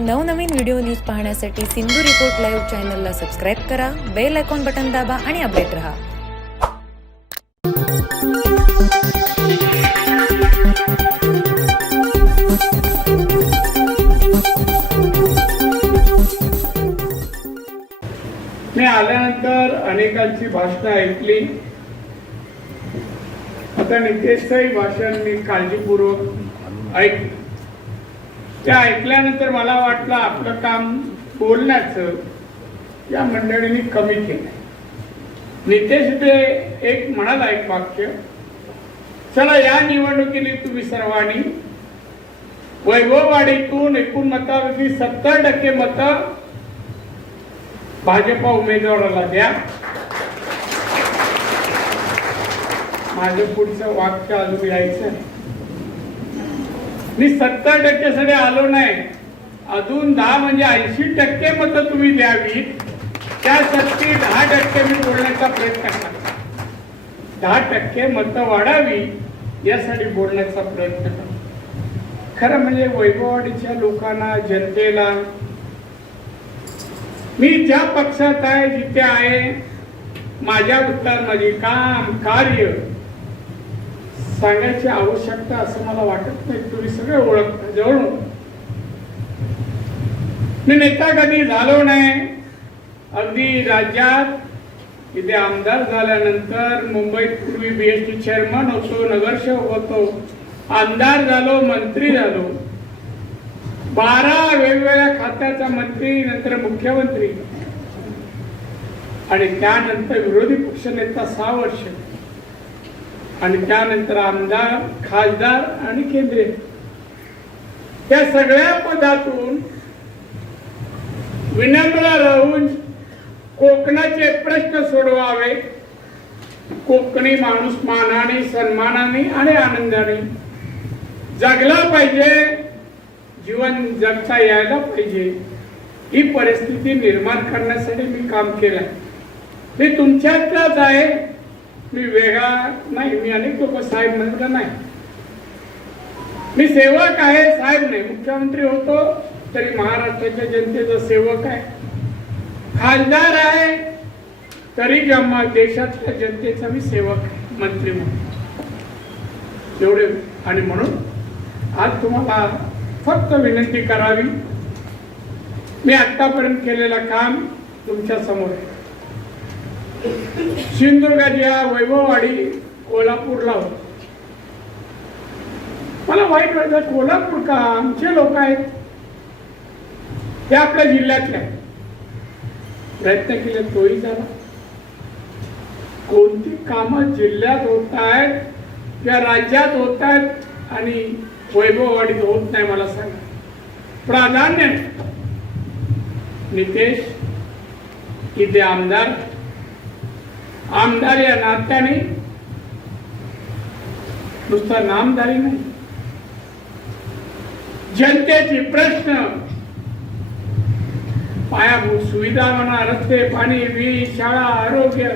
नवनवीन video news पाहण्यासाठी Sindhu report live चॅनलला सबस्क्राईब करा बेल आयकॉन बटन दाबा आणि अपडेट रहा. मी आल्यानंतर अनेकांची भाषणं ऐकली. आता नितेशचंही भाषण मी काळजीपूर्वक ऐक ते ऐकल्यानंतर मला वाटलं आपलं काम बोलण्याचं या मंडळींनी कमी केलं नितेश ते एक म्हणाला एक वाक्य चला या निवडणुकीने तुम्ही सर्वांनी वैभववाडीतून एकूण मतापैकी सत्तर टक्के मतं भाजपा उमेदवाराला द्या माझं पुढचं वाक्य अजून यायचं आहे. मी सत्तर टक्केसाठी आलो नाही. अजून दहा म्हणजे ऐंशी टक्के मतं तुम्ही द्यावी त्यासाठी दहा टक्के मी बोलण्याचा प्रयत्न करतो. दहा टक्के मतं वाढावी यासाठी बोलण्याचा प्रयत्न करतो. खरं म्हणजे वैभववाडीच्या लोकांना जनतेला मी ज्या पक्षात आहे जिथे आहे माझ्या वृत्तांमध्ये काम कार्य सांगायची आवश्यकता असं मला वाटत नाही. तुम्ही सगळे ओळखता जवळ मी नेता कधी झालो नाही. अगदी राज्यात इथे आमदार झाल्यानंतर मुंबईत पूर्वी बी एस टी चेअरमन होतो नगरसेवक होतो आमदार झालो मंत्री झालो. बारा वेगवेगळ्या खात्याचा मंत्री नंतर मुख्यमंत्री. आणि त्यानंतर विरोधी पक्षनेता सहा वर्ष. आणि त्यानंतर आमदार खासदार आणि केंद्रीय. या सगळ्या पदातून विनम्र राहून कोकणाचे प्रश्न सोडवावे. कोकणी माणूस मानाने सन्मानाने आणि आनंदाने जगला पाहिजे. जीवन जगता यायला पाहिजे. ही परिस्थिती निर्माण करण्यासाठी मी काम केलं मी तुमच्यातलाच आहे. मी वेगळा नाही मी अनेक लोक साहेब म्हणत नाही? मी सेवक आहे साहेब नाही. मुख्यमंत्री होतो तरी महाराष्ट्राच्या जनतेचा सेवक आहे. खासदार आहे तरी जेव्हा देशातल्या जनतेचा मी सेवक आहे मंत्री म्हणून. एवढे. आणि म्हणून आज तुम्हाला फक्त विनंती करावी. मी आतापर्यंत केलेलं काम तुमच्यासमोर आहे. सिंधुदुर्गाच्या वैभववाडी कोल्हापूरला होतो. मला वाईट वाटतं कोल्हापूर का? आमचे लोक आहेत. ते आपल्या जिल्ह्यातल्या आहेत. प्रयत्न केले तोही झाला. कोणती कामं जिल्ह्यात होत आहेत किंवा राज्यात होत आहेत आणि वैभववाडीत होत नाही मला सांगा. प्राधान्य नितेश इथे आमदार आमदार या नात्याने. नुसता नामदारी नाही. जनतेचे प्रश्न. पायाभूत सुविधा म्हणा रस्ते पाणी वीज शाळा आरोग्य.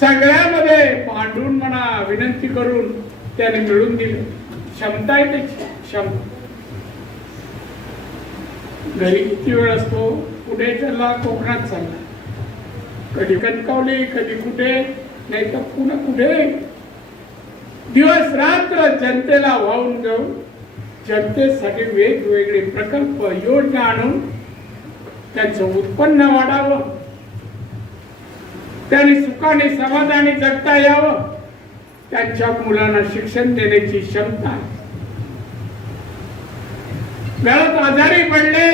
सगळ्यामध्ये भांडून म्हणा विनंती करून त्याने मिळून दिले. क्षमता आहे त्याची. क्षमता घरी किती वेळ असतो. कुठे चालला कोकणात चालला कधी कणकावली कधी कुठे नाही तर पुन्हा कुठे? दिवस रात्र जनतेला वाहून घेऊन जनतेसाठी वेगवेगळे प्रकल्प योजना आणून त्यांचं उत्पन्न वाढावं. त्यांनी सुखाने समाधाने जगता यावं. त्यांच्या मुलांना शिक्षण देण्याची क्षमता वेळात आजारी पडले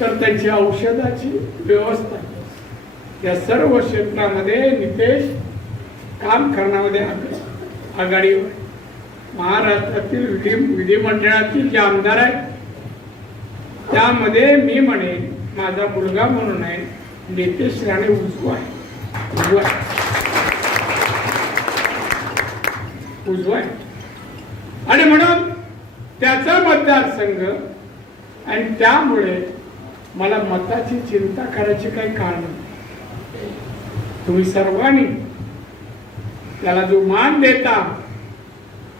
तर त्यांची औषधाची व्यवस्था या सर्व क्षेत्रामध्ये नितेश काम करण्यामध्ये आघाडीवर महाराष्ट्रातील विधी विधिमंडळातील जे आमदार आहेत त्यामध्ये मी म्हणेन माझा मुलगा म्हणून आहे नितेश राणे उजवा आहे. उजवा आहे. उजवा आहे. आणि म्हणून त्याचा मतदारसंघ आणि त्यामुळे मला मताची चिंता करायची काही कारण नाही. तुम्ही सर्वांनी त्याला जो मान देता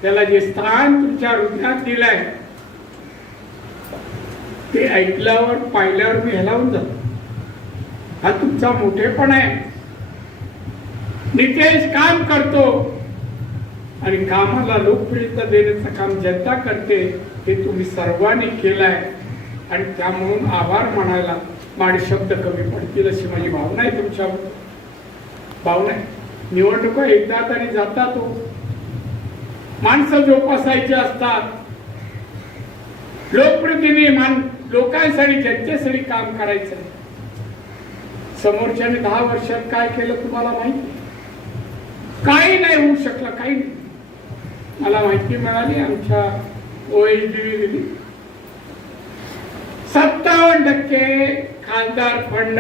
त्याला जे स्थान तुमच्या हृदयात दिलंय ते ऐकल्यावर पाहिल्यावर मी हलावून जातो. हा तुमचा मोठेपण आहे. नितेश काम करतो आणि कामाला लोकप्रियता देण्याचं काम जनता करते हे तुम्ही सर्वांनी केलंय. आणि त्यामुळून आभार म्हणायला माझे शब्द कमी पडतील अशी माझी भावना आहे तुमच्या भावना आहे निवडणुका येतात आणि जातात हो. माणसं जोपासायची असतात. लोकप्रतिनिधी मान लोकांसाठी जनतेसाठी काम करायचं समोरच्याने दहा वर्षात काय केलं तुम्हाला माहिती? काही नाही होऊ शकलं काही नाही. मला माहिती मिळाली आमच्या ओएसडी दिली सत्तावन्न टक्के खासदार फंड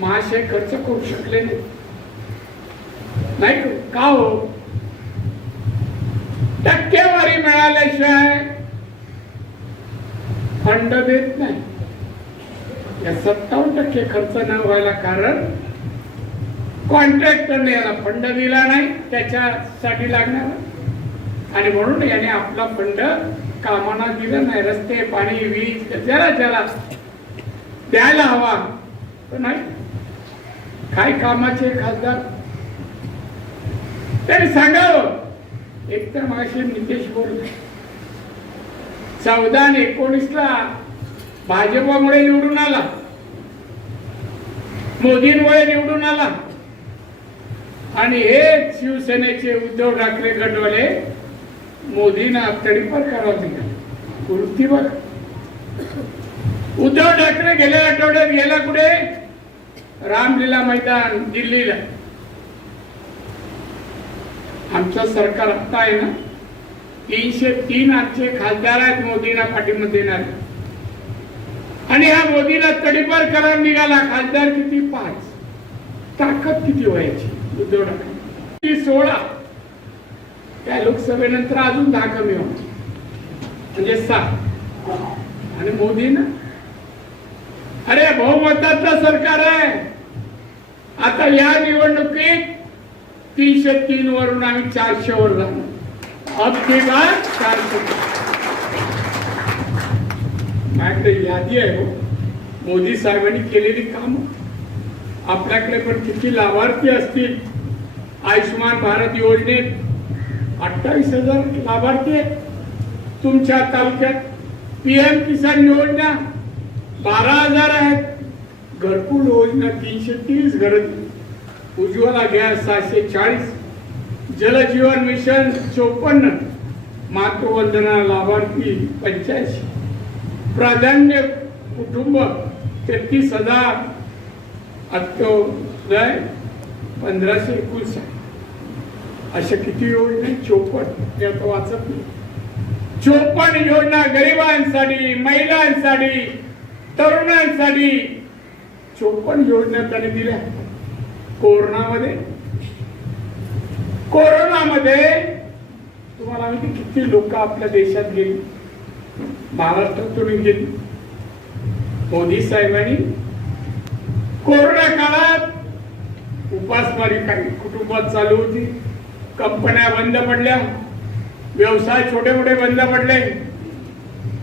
महाशय खर्च करू शकले नाही नाही का? हो? टक्केवारी मिळाल्याशिवाय फंड देत नाही. या सत्तावन्न टक्के खर्च न व्हायला कारण कॉन्ट्रॅक्टरने याला फंड दिला नाही त्याच्यासाठी लागणार. आणि म्हणून याने आपला फंड कामांना दिला नाही. रस्ते पाणी वीज ज्याला ज्याला द्यायला हवा. पण नाही. काय कामाचे खासदार तरी सांगावं. एक तर मागाशी नितेश बोलले. चौदा आणि एकोणीस ला भाजपामुळे निवडून आला. मोदींमुळे निवडून आला. आणि हे शिवसेनेचे उद्धव ठाकरे गटवाले मोदींना तडीपार करावं दिलं वृत्ती बघ उद्धव ठाकरे गेल्या आठवड्यात गेला कुठे? रामलीला मैदान दिल्लीला. आमचं सरकार आता आहे ना तीनशे तीन आजचे खासदार आहेत मोदींना पाठिंबा देणार. आणि हा मोदीला तडीपार करार निघाला खासदार किती? पाच. ताकद किती व्हायची? उद्धव ठाकरे ती सोळा. त्या लोकसभेनंतर अजून दहा कमी होते म्हणजे सात. आणि मोदीनं? अरे बहुमताचं सरकार आहे. आता या निवडणुकीत तीनशे तीन वरून आम्ही चारशे वर झालो अगदी बार चारशे माझ्याकडे यादी आहे हो. मोदी साहेबांनी केलेली काम. आपल्याकडे पण किती लाभार्थी असतील. आयुष्यमान भारत योजनेत अठ्ठावीस हजार लाभार्थी आहेत. तुमच्या तालुक्यात पी एम किसान योजना बारा हजार आहेत. घरकुल योजना तीनशे तीस घर उज्ज्वला गॅस सहाशे चाळीस जलजीवन मिशन चोपन्न मातृवंदना लाभार्थी पंच्याऐंशी. प्राधान्य कुटुंब तेहतीस हजार अत्योदय पंधराशे एकोणसाठ. अशा किती योजना चोपन्न. ते आता वाचत नाही. चोपन्न योजना गरिबांसाठी महिलांसाठी तरुणांसाठी चोपन्न योजना त्याने दिल्या कोरोनामध्ये? कोरोनामध्ये तुम्हाला माहिती किती लोक आपल्या देशात गेली? महाराष्ट्रातून गेली. मोदी साहेबांनी कोरोना काळात उपासमारी काही कुटुंबात चालू होती. कंपन्या बंद पडल्या. व्यवसाय छोटे मोठे बंद पडले.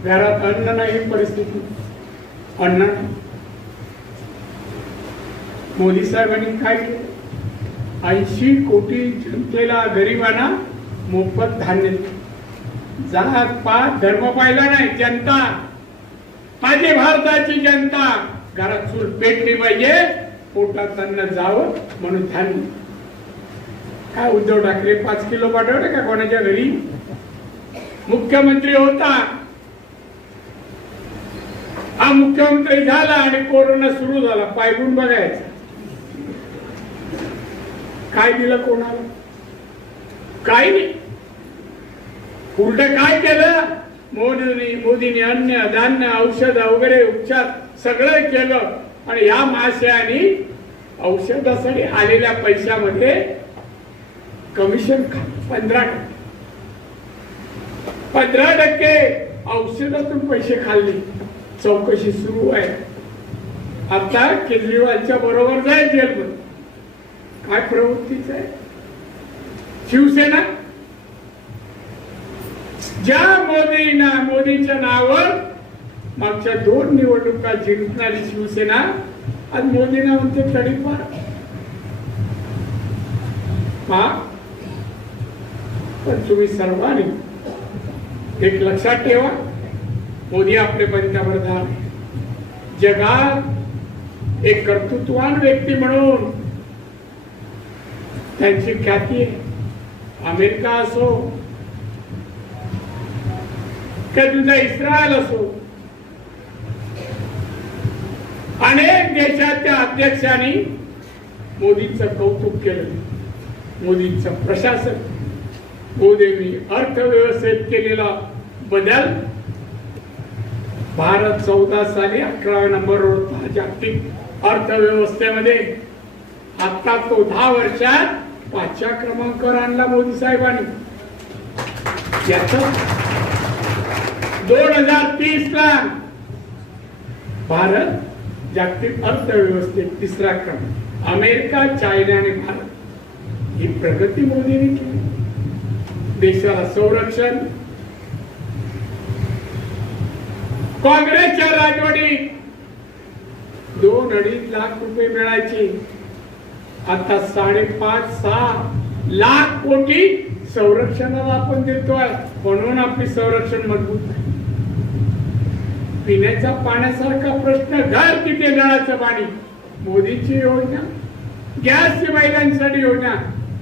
घरात अन्न नाही परिस्थिती अन्न नाही. मोदी साहेबांनी काय केलं ऐंशी कोटी जनतेला गरिबांना मोफत धान्य जात पात धर्म पाहिला नाही जनता. माझी भारताची जनता. घरात चूल पेटली पाहिजे पोटात अन्न जावं म्हणून धान्य. काय उद्धव ठाकरे पाच किलो पाठवले का कोणाच्या घरी? मुख्यमंत्री होता. हा मुख्यमंत्री झाला आणि कोरोना सुरू झाला. पायगुण बघायचा. काय दिलं कोणाला? काही नाही. उलट काय केलं? मोदीने मोदीने अन्न धान्य औषध वगैरे उपचार सगळं केलं. आणि या माश्यानी औषधासाठी आलेल्या पैशामध्ये कमिशन पंधरा टक्के. पंधरा टक्के औषधातून पैसे खाल्ले. चौकशी सुरू आहे. आता केजरीवालच्या बरोबर जाईल जेलमध्ये. काय प्रवृत्तीच आहे? शिवसेना? ज्या मोदीना मोदींच्या नावावर मागच्या दोन निवडणुका जिंकणारी शिवसेना आज मोदींना म्हणते तडीपार पहा. पण तुम्ही सर्वांनी एक लक्षात ठेवा मोदी आपले पंतप्रधान. जगात एक कर्तृत्वान व्यक्ती म्हणून त्यांची ख्याती आहे अमेरिका असो का तुझा इस्रायल असो अनेक देशाच्या अध्यक्षांनी मोदींचं कौतुक केलं. मोदींचं प्रशासन मोदींनी अर्थव्यवस्थेत केलेला बदल. भारत चौदा साली अकराव्या नंबरवर होता जागतिक अर्थव्यवस्थेमध्ये आता तो दहा वर्षात पाचव्या क्रमांकावर आणला मोदी साहेबांनी. याच दोन हजार तीस ला भारत जागतिक अर्थव्यवस्थेत तिसरा क्रम. अमेरिका चायना आणि भारत ही प्रगती मोदींनी केली. देशाला संरक्षण. काँग्रेसच्या राजवटीत दोन अडीच लाख रुपये मिळायचे. आता साडेपाच सहा लाख कोटी संरक्षणाला आपण देतोय. म्हणून आपली संरक्षण मजबूत नाही. पिण्याच्या पाण्यासारखा प्रश्न घर किती नळाचं पाणी. मोदींची योजना गॅसची महिलांसाठी योजना.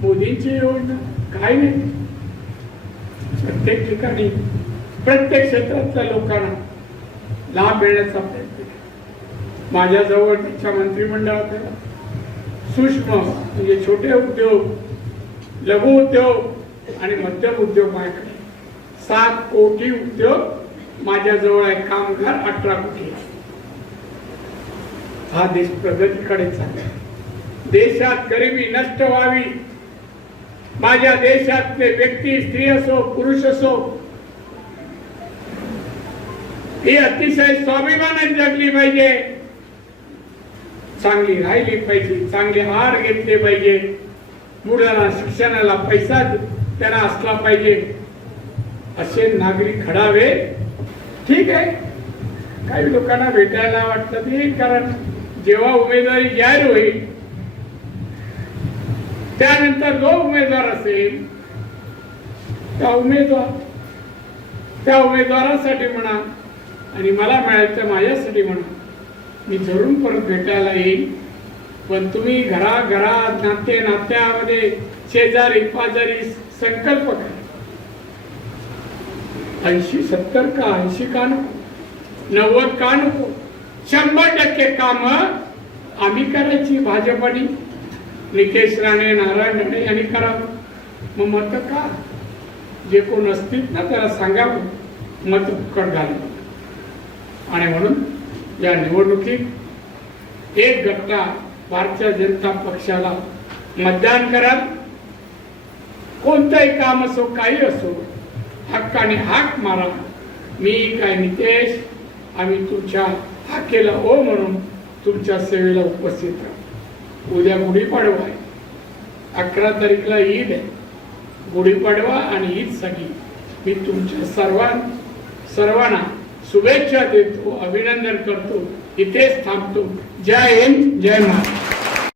मोदींची योजना काय नाही. प्रत्येक ठिकाणी प्रत्येक क्षेत्रातल्या लोकांना लाभ मिळण्याचा प्रयत्न माझ्याजवळ त्याच्या मंत्रिमंडळात आहे. सूक्ष्म म्हणजे छोटे उद्योग लघु उद्योग आणि मध्यम उद्योग माझ्याकडे. सात कोटी उद्योग माझ्याजवळ आहे. कामगार अठरा कोटी. हा देश प्रगतीकडे चालला देशात गरिबी नष्ट व्हावी. माझ्या देशातले व्यक्ती स्त्री असो पुरुष असो ही अतिशय स्वाभिमानाने जगली पाहिजे. चांगली राहिली पाहिजे चांगले आहार घेतले पाहिजे. मुलांना शिक्षणाला पैसा त्यांना असला पाहिजे. असे नागरिक घडावे. ठीक आहे. काही लोकांना भेटायला वाटतं ते कारण जेव्हा उमेदवारी जाहीर होईल त्यानंतर जो उमेदवार असेल त्या उमेदवार त्या उमेदवारासाठी म्हणा आणि मला मिळायचं माझ्यासाठी म्हणा मी जरूर परत भेटायला येईल पण तुम्ही घरा घरा नाते नात्यामध्ये शेजारी पाजारी संकल्प करा. ऐंशी सत्तर का ऐंशी का नको? नव्वद का नको? शंभर टक्के काम आम्ही करायची भाजपने. निकेश राणे नारायण राणे यांनी करावं. मग मत का? जे कोण असतील ना त्याला सांगावं. मत फुकट घालावं आणि म्हणून या निवडणुकीत एक घटना भारतीय जनता पक्षाला मतदान करा कोणतंही काम असो काही असो हक्काने हाक मारा. मी काय नितेश आम्ही तुमच्या हाकेला हो म्हणून तुमच्या सेवेला उपस्थित राहू उद्या गुढीपाडवा आहे. अकरा तारीखला ईद आहे. गुढीपाडवा आणि ईद सगळी. मी तुमच्या सर्वां सर्वांना शुभेच्छा देतो अभिनंदन करतो इथेच थांबतो. जय हिंद जय महाराष्ट्र.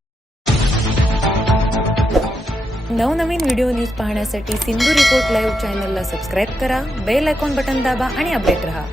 नवनवीन व्हिडिओ न्यूज पाहण्यासाठी सिंधू रिपोर्ट लाईव्ह चॅनलला सबस्क्राईब करा बेल आयकॉन बटन दाबा आणि अपडेट रहा.